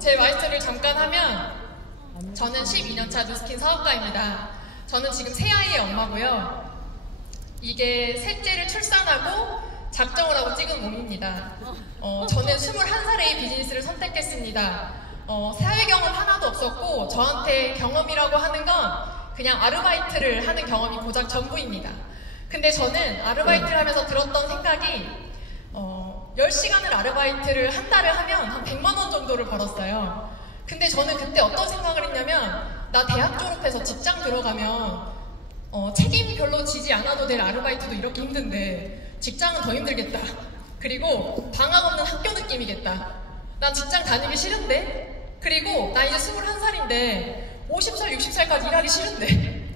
제 마이스터를 잠깐 하면 저는 12년차 누스킨 사업가입니다. 저는 지금 세 아이의 엄마고요. 이게 셋째를 출산하고 작정을 하고 찍은 몸입니다. 저는 21살에 비즈니스를 선택했습니다. 사회 경험 하나도 없었고 저한테 경험이라고 하는 건 그냥 아르바이트를 하는 경험이 고작 전부입니다. 근데 저는 아르바이트를 하면서 들었던 생각이 10시간을 아르바이트를 한 달에 하면 한 100만 원 정도를 벌었어요. 근데 저는 그때 어떤 생각을 했냐면 나 대학 졸업해서 직장 들어가면 책임 별로 지지 않아도 될 아르바이트도 이렇게 힘든데 직장은 더 힘들겠다. 그리고 방학 없는 학교 느낌이겠다. 난 직장 다니기 싫은데? 그리고 나 이제 21살인데 50살, 60살까지 일하기 싫은데?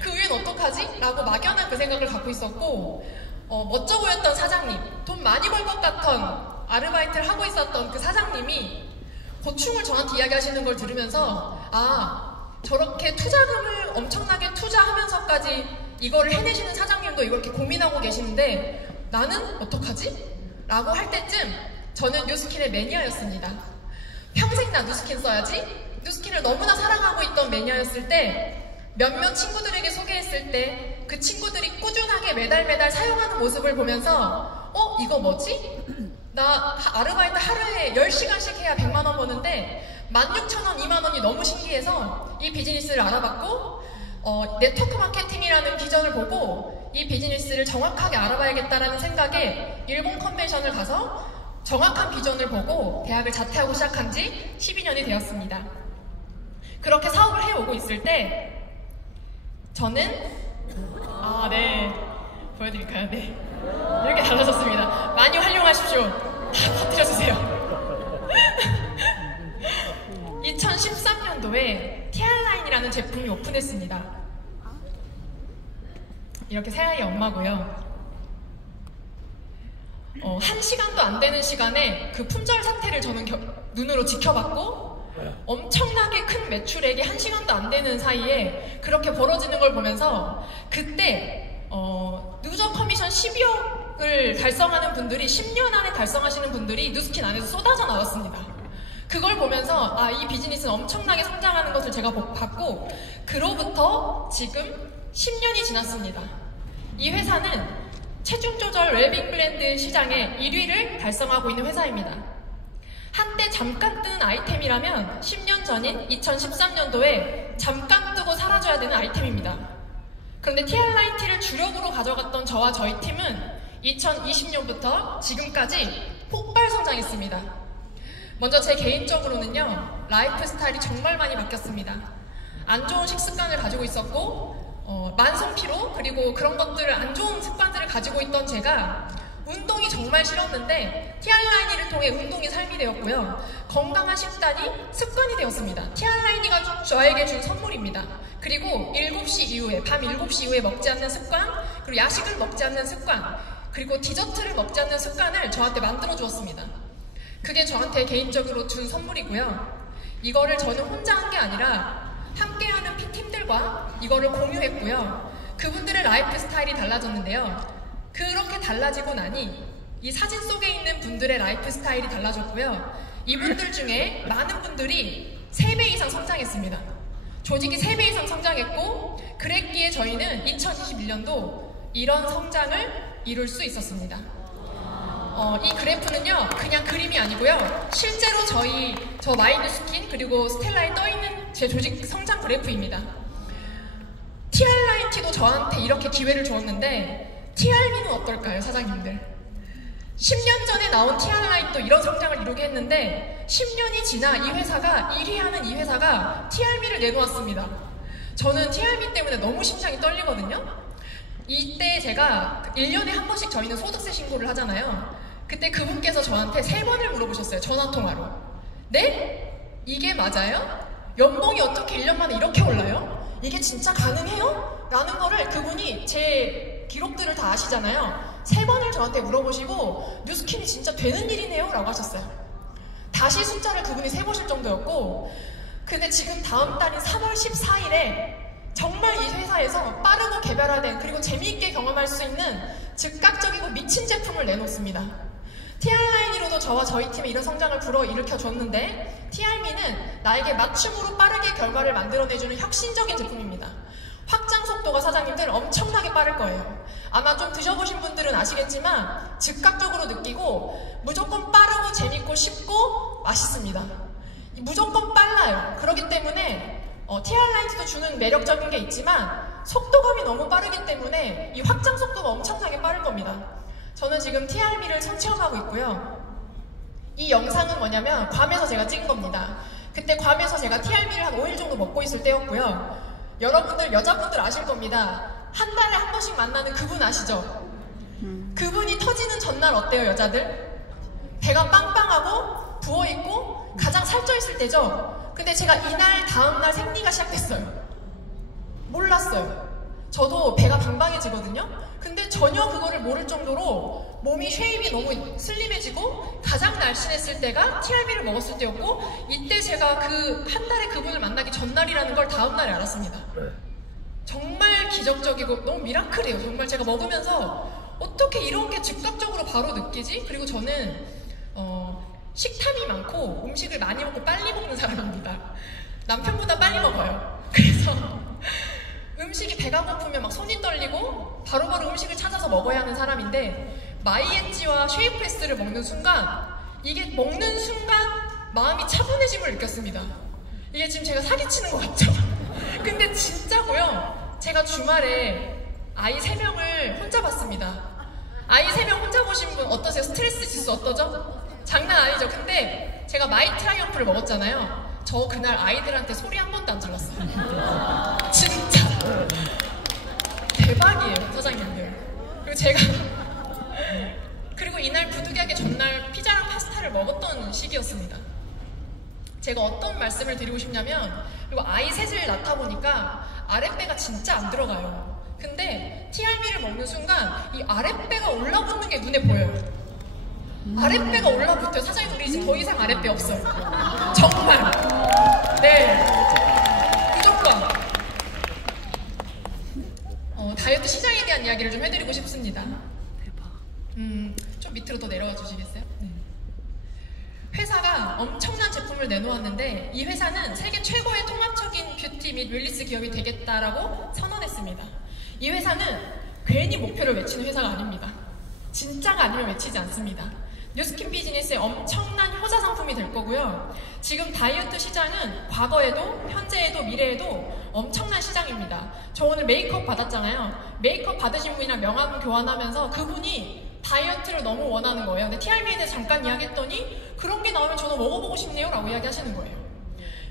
그 후엔 어떡하지? 라고 막연한 그 생각을 갖고 있었고 멋져 보였던 사장님, 돈 많이 벌 것 같던 아르바이트를 하고 있었던 그 사장님이 고충을 저한테 이야기하시는 걸 들으면서 저렇게 투자금을 엄청나게 투자하면서까지 이거를 해내시는 사장님도 이렇게 고민하고 계시는데 나는 어떡하지? 라고 할 때쯤 저는 뉴스킨의 매니아였습니다. 평생 나 뉴스킨 써야지? 뉴스킨을 너무나 사랑하고 있던 매니아였을 때 몇몇 친구들에게 소개했을 때 그 친구들이 꾸준하게 매달 사용하는 모습을 보면서 이거 뭐지? 나 아르바이트 하루에 10시간씩 해야 100만 원 버는데 16,000원, 2만 원이 너무 신기해서 이 비즈니스를 알아봤고 네트워크 마케팅이라는 비전을 보고 이 비즈니스를 정확하게 알아봐야겠다라는 생각에 일본 컨벤션을 가서 정확한 비전을 보고 대학을 자퇴하고 시작한 지 12년이 되었습니다. 그렇게 사업을 해오고 있을 때 저는 네, 보여드릴까요? 네, 이렇게 달라졌습니다. 많이 활용하십시오. 다 퍼뜨려주세요. 2013년도에 티알라인이라는 제품이 오픈했습니다. 이렇게 새 아이의 엄마고요. 1시간도 안 되는 시간에 그 품절 사태를 저는 눈으로 지켜봤고 엄청나게 큰 매출액이 1시간도 안 되는 사이에 그렇게 벌어지는 걸 보면서 그때 누적 커미션 12억을 달성하는 분들이 10년 안에 달성하시는 분들이 뉴스킨 안에서 쏟아져 나왔습니다. 그걸 보면서 이 비즈니스는 엄청나게 성장하는 것을 제가 봤고 그로부터 지금 10년이 지났습니다. 이 회사는 체중 조절 웰빙 블렌드 시장의 1위를 달성하고 있는 회사입니다. 한때 잠깐 뜨는 아이템이라면 10년 전인 2013년도에 잠깐 뜨고 사라져야 되는 아이템입니다. 그런데 TR라인티를 주력으로 가져갔던 저와 저희 팀은 2020년부터 지금까지 폭발 성장했습니다. 먼저 제 개인적으로는요, 라이프 스타일이 정말 많이 바뀌었습니다. 안 좋은 식습관을 가지고 있었고 만성 피로 그리고 그런 것들을 안 좋은 습관들을 가지고 있던 제가 운동이 정말 싫었는데 TR라인이를 통해 운동이 삶이 되었고요. 건강한 식단이 습관이 되었습니다. TR라인이가 저에게 준 선물입니다. 그리고 7시 이후에, 밤 7시 이후에 먹지 않는 습관, 그리고 야식을 먹지 않는 습관, 그리고 디저트를 먹지 않는 습관을 저한테 만들어 주었습니다. 그게 저한테 개인적으로 준 선물이고요. 이거를 저는 혼자 한 게 아니라 함께하는 팀들과 이거를 공유했고요. 그분들의 라이프 스타일이 달라졌는데요. 그렇게 달라지고 나니 이 사진 속에 있는 분들의 라이프 스타일이 달라졌고요. 이분들 중에 많은 분들이 3배 이상 성장했습니다. 조직이 3배 이상 성장했고 그랬기에 저희는 2021년도 이런 성장을 이룰 수 있었습니다. 이 그래프는요, 그냥 그림이 아니고요. 실제로 저 마이뉴스킨 그리고 스텔라에 떠있는 제 조직 성장 그래프입니다. TR라인티도 저한테 이렇게 기회를 주었는데 TR미는 어떨까요, 사장님들? 10년 전에 나온 TR라인도 이런 성장을 이루게 했는데 10년이 지나 이 회사가 1위 하는 이 회사가 TR미를 내놓았습니다. 저는 TR미 때문에 너무 심장이 떨리거든요. 이때 제가 1년에 한 번씩 저희는 소득세 신고를 하잖아요. 그때 그분께서 저한테 3번을 물어보셨어요. 전화통화로. 네? 이게 맞아요? 연봉이 어떻게 1년 만에 이렇게 올라요? 이게 진짜 가능해요? 라는 거를 그분이 제 기록들을 다 아시잖아요. 3번을 저한테 물어보시고 뉴스킨이 진짜 되는 일이네요? 라고 하셨어요. 다시 숫자를 그분이 세보실 정도였고 근데 지금 다음 달인 3월 14일에 정말 이 회사에서 빠르고 개별화된 그리고 재미있게 경험할 수 있는 즉각적이고 미친 제품을 내놓습니다. TR라인으로도 TR미도 저와 저희 팀의 이런 성장을 불어일으켜 줬는데 TR미는 나에게 맞춤으로 빠르게 결과를 만들어내주는 혁신적인 제품입니다. 확장 속도가 사장님들 엄청나게 빠를 거예요. 아마 좀 드셔보신 분들은 아시겠지만 즉각적으로 느끼고 무조건 빠르고 재밌고 쉽고 맛있습니다. 무조건 빨라요. 그렇기 때문에 TR 라이트도 주는 매력적인 게 있지만 속도감이 너무 빠르기 때문에 이 확장 속도가 엄청나게 빠를 겁니다. 저는 지금 TR미를 선체험하고 있고요. 이 영상은 뭐냐면 괌에서 제가 찍은 겁니다. 그때 괌에서 제가 TR미를 한 5일 정도 먹고 있을 때였고요. 여러분들, 여자분들 아실 겁니다. 한 달에 한 번씩 만나는 그분 아시죠? 그분이 터지는 전날 어때요, 여자들? 배가 빵빵하고 부어있고 가장 살쪄있을 때죠? 근데 제가 이날 다음날 생리가 시작됐어요. 몰랐어요. 저도 배가 빈방해지거든요? 근데 전혀 그거를 모를 정도로 몸이 쉐입이 너무 슬림해지고 가장 날씬했을 때가 TR미를 먹었을 때였고 이때 제가 그 한 달에 그분을 만나기 전날이라는 걸 다음날에 알았습니다. 정말 기적적이고 너무 미라클이에요. 정말 제가 먹으면서 어떻게 이런 게 즉각적으로 바로 느끼지? 그리고 저는 식탐이 많고 음식을 많이 먹고 빨리 먹는 사람입니다. 남편보다 빨리 먹어요. 그래서 음식이 배가 고프면 막 손이 떨리고 바로바로 음식을 찾아서 먹어야 하는 사람인데 마이엣지와 쉐이프에스를 먹는 순간 이게 먹는 순간 마음이 차분해짐을 느꼈습니다. 이게 지금 제가 사기치는 것 같죠? 근데 진짜고요. 제가 주말에 아이 3명을 혼자 봤습니다. 아이 3명 혼자 보신 분 어떠세요? 스트레스 지수 어떠죠? 장난 아니죠? 근데 제가 마이 트라이엄프를 먹었잖아요. 저 그날 아이들한테 소리 한 번도 안 질렀어요. 진짜 대박이에요, 사장님들. 그리고 이날 부득이하게 전날 피자랑 파스타를 먹었던 시기였습니다. 제가 어떤 말씀을 드리고 싶냐면, 그리고 아이 셋을 낳다 보니까 아랫배가 진짜 안 들어가요. 근데 TR미를 먹는 순간 이 아랫배가 올라붙는 게 눈에 보여요. 아랫배가 올라붙어요. 사장님, 우리 이제 더 이상 아랫배 없어요. 정말. 네. 무조건. 다이어트 시장에 대한 이야기를 좀 해드리고 싶습니다. 좀 밑으로 더 내려와 주시겠어요? 네. 회사가 엄청난 제품을 내놓았는데 이 회사는 세계 최고의 통합적인 뷰티 및 웰니스 기업이 되겠다라고 선언했습니다. 이 회사는 괜히 목표를 외치는 회사가 아닙니다. 진짜가 아니면 외치지 않습니다. 뉴스킨 비즈니스의 엄청난 효자 상품이 될 거고요. 지금 다이어트 시장은 과거에도 현재에도 미래에도 엄청난 시장입니다. 저 오늘 메이크업 받았잖아요. 메이크업 받으신 분이랑 명함 교환하면서 그분이 다이어트를 너무 원하는 거예요. 근데 TR미에 대해서 잠깐 이야기했더니 그런 게 나오면 저도 먹어보고 싶네요 라고 이야기하시는 거예요.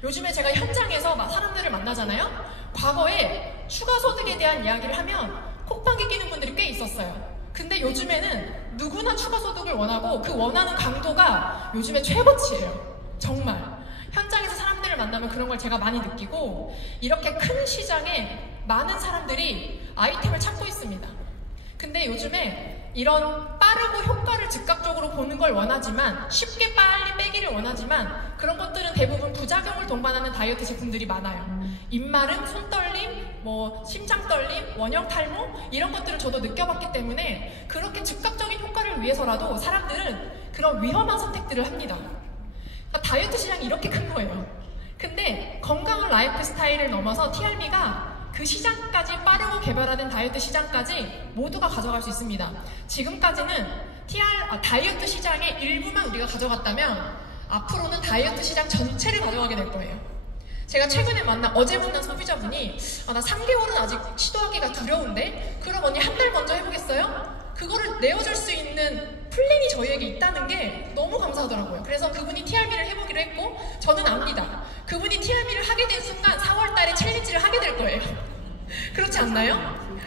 요즘에 제가 현장에서 막 사람들을 만나잖아요. 과거에 추가 소득에 대한 이야기를 하면 콧방귀 끼는 분들이 꽤 있었어요. 근데 요즘에는 누구나 추가 소득을 원하고 그 원하는 강도가 요즘에 최고치예요. 정말. 현장에서 사람들을 만나면 그런 걸 제가 많이 느끼고 이렇게 큰 시장에 많은 사람들이 아이템을 찾고 있습니다. 근데 요즘에 이런 빠르고 효과를 즉각적으로 보는 걸 원하지만 쉽게 빨리 빼기를 원하지만 그런 것들은 대부분 부작용을 동반하는 다이어트 제품들이 많아요. 입마름, 손떨림, 심장 떨림, 원형 탈모 이런 것들을 저도 느껴봤기 때문에 그렇게 즉각적인 효과를 위해서라도 사람들은 그런 위험한 선택들을 합니다. 그러니까 다이어트 시장이 이렇게 큰 거예요. 근데 건강한 라이프 스타일을 넘어서 TR미가 그 시장까지 빠르고 개발화된 다이어트 시장까지 모두가 가져갈 수 있습니다. 지금까지는 다이어트 시장의 일부만 우리가 가져갔다면 앞으로는 다이어트 시장 전체를 가져가게 될 거예요. 제가 최근에 어제 만난 소비자분이 나 3개월은 아직 시도하기가 두려운데 그럼 언니 한 달 먼저 해보겠어요? 그거를 내어줄 수 있는 플랜이 저희에게 있다는 게 너무 감사하더라고요. 그래서 그분이 TR미를 해보기로 했고 저는 압니다. 그분이 TR미를 하게 된 순간 4월 달에 챌린지를 하게 될 거예요. 그렇지 않나요?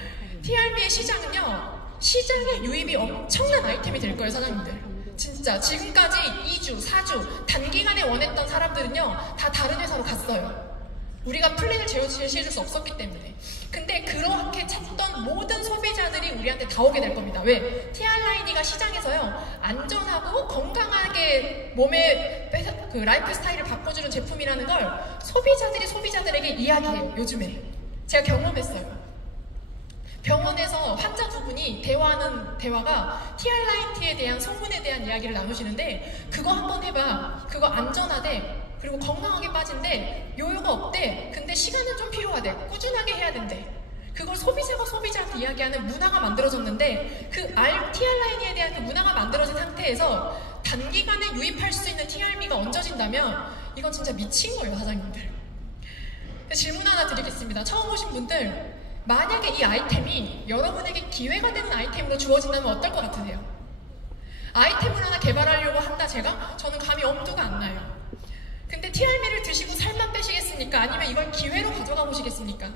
TR미의 시장은요, 시장의 유입이 엄청난 아이템이 될 거예요, 사장님들. 진짜 지금까지 2주, 4주 단기간에 원했던 사람들은요 다 다른 회사로 갔어요. 우리가 플랜을 제시해줄 수 없었기 때문에. 근데 그렇게 찾던 모든 소비자들이 우리한테 다 오게 될 겁니다. 왜? TR라인이가 시장에서요 안전하고 건강하게 몸의 그 라이프 스타일을 바꿔주는 제품이라는 걸 소비자들이 소비자들에게 이야기해요. 요즘에 제가 경험했어요. 병원에서 환자 두 분이 대화하는 대화가 TR라이트에 대한 성분에 대한 이야기를 나누시는데, 그거 한번 해봐, 그거 안전하대, 그리고 건강하게 빠진대, 요요가 없대, 근데 시간은 좀 필요하대, 꾸준하게 해야 된대. 그걸 소비자가 소비자한테 이야기하는 문화가 만들어졌는데, 그 TR라인에 대한 그 문화가 만들어진 상태에서 단기간에 유입할 수 있는 TR미가 얹어진다면 이건 진짜 미친 거예요, 사장님들. 질문 하나 드리겠습니다. 처음 오신 분들, 만약에 이 아이템이 여러분에게 기회가 되는 아이템으로 주어진다면 어떨 것 같으세요? 아이템을 하나 개발하려고 한다 제가? 저는 감이 엄두가 안 나요. 근데 TR미를 드시고 살만 빼시겠습니까? 아니면 이걸 기회로 가져가 보시겠습니까?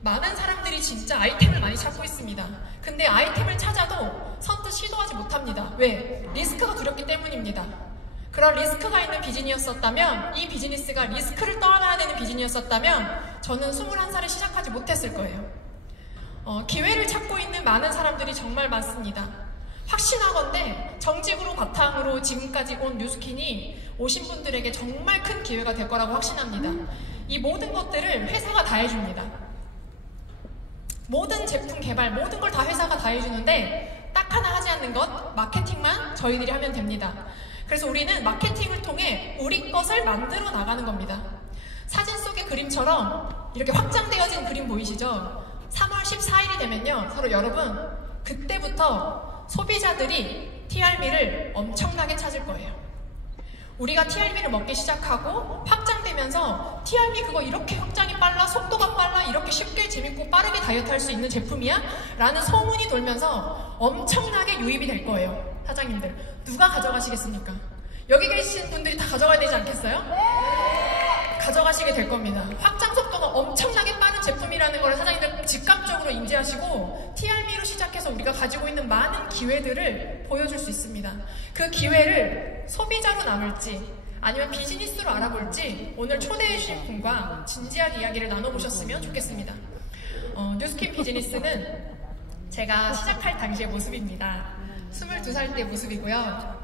많은 사람들이 진짜 아이템을 많이 찾고 있습니다. 근데 아이템을 찾아도 선뜻 시도하지 못합니다. 왜? 리스크가 두렵기 때문입니다. 그런 리스크가 있는 비즈니스였었다면, 이 비즈니스가 리스크를 떠안아야 되는 비즈니스였었다면 저는 21살에 시작하지 못했을 거예요. 기회를 찾고 있는 많은 사람들이 정말 많습니다. 확신하건대 정직으로 바탕으로 지금까지 온 뉴스킨이 오신 분들에게 정말 큰 기회가 될 거라고 확신합니다. 이 모든 것들을 회사가 다 해줍니다. 모든 제품 개발, 모든 걸 다 회사가 다 해주는데 딱 하나 하지 않는 것, 마케팅만 저희들이 하면 됩니다. 그래서 우리는 마케팅을 통해 우리 것을 만들어 나가는 겁니다. 사진 속의 그림처럼 이렇게 확장되어진 그림 보이시죠? 3월 14일이 되면요, 서로 여러분, 그때부터 소비자들이 TR미를 엄청나게 찾을 거예요. 우리가 TR미를 먹기 시작하고 확장되면서 TR미 그거 이렇게 확장이 빨라, 속도가 빨라, 이렇게 쉽게 재밌고 빠르게 다이어트 할 수 있는 제품이야? 라는 소문이 돌면서 엄청나게 유입이 될 거예요. 사장님들, 누가 가져가시겠습니까? 여기 계신 분들이 다 가져가야 되지 않겠어요? 네! 가져가시게 될 겁니다. 확장 속도가 엄청나게 빠른 제품이라는 걸 사장님들 즉각적으로 인지하시고 TR미로 시작해서 우리가 가지고 있는 많은 기회들을 보여줄 수 있습니다. 그 기회를 소비자로 남을지 아니면 비즈니스로 알아볼지 오늘 초대해 주신 분과 진지하게 이야기를 나눠보셨으면 좋겠습니다. 뉴스킨 비즈니스는 제가 시작할 당시의 모습입니다. 22살 때 모습이고요.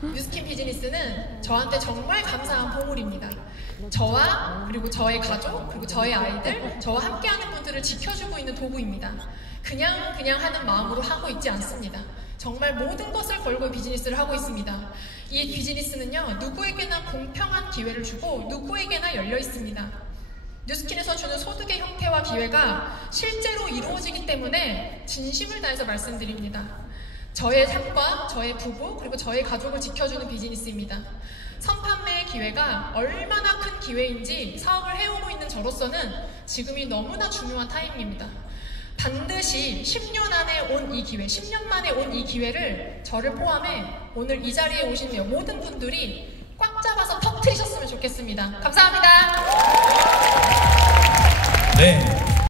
뉴스킨 비즈니스는 저한테 정말 감사한 보물입니다. 저와 그리고 저의 가족 그리고 저의 아이들, 저와 함께하는 분들을 지켜주고 있는 도구입니다. 그냥 하는 마음으로 하고 있지 않습니다. 정말 모든 것을 걸고 비즈니스를 하고 있습니다. 이 비즈니스는요, 누구에게나 공평한 기회를 주고 누구에게나 열려 있습니다. 뉴스킨에서 주는 소득의 형태와 기회가 실제로 이루어지기 때문에 진심을 다해서 말씀드립니다. 저의 삶과 저의 부부 그리고 저의 가족을 지켜주는 비즈니스입니다. 선판매의 기회가 얼마나 큰 기회인지 사업을 해오고 있는 저로서는 지금이 너무나 중요한 타이밍입니다. 반드시 10년 안에 온 이 기회, 10년 만에 온 이 기회를 저를 포함해 오늘 이 자리에 오신 모든 분들이 꽉 잡아서 터뜨리셨으면 좋겠습니다. 감사합니다. 네.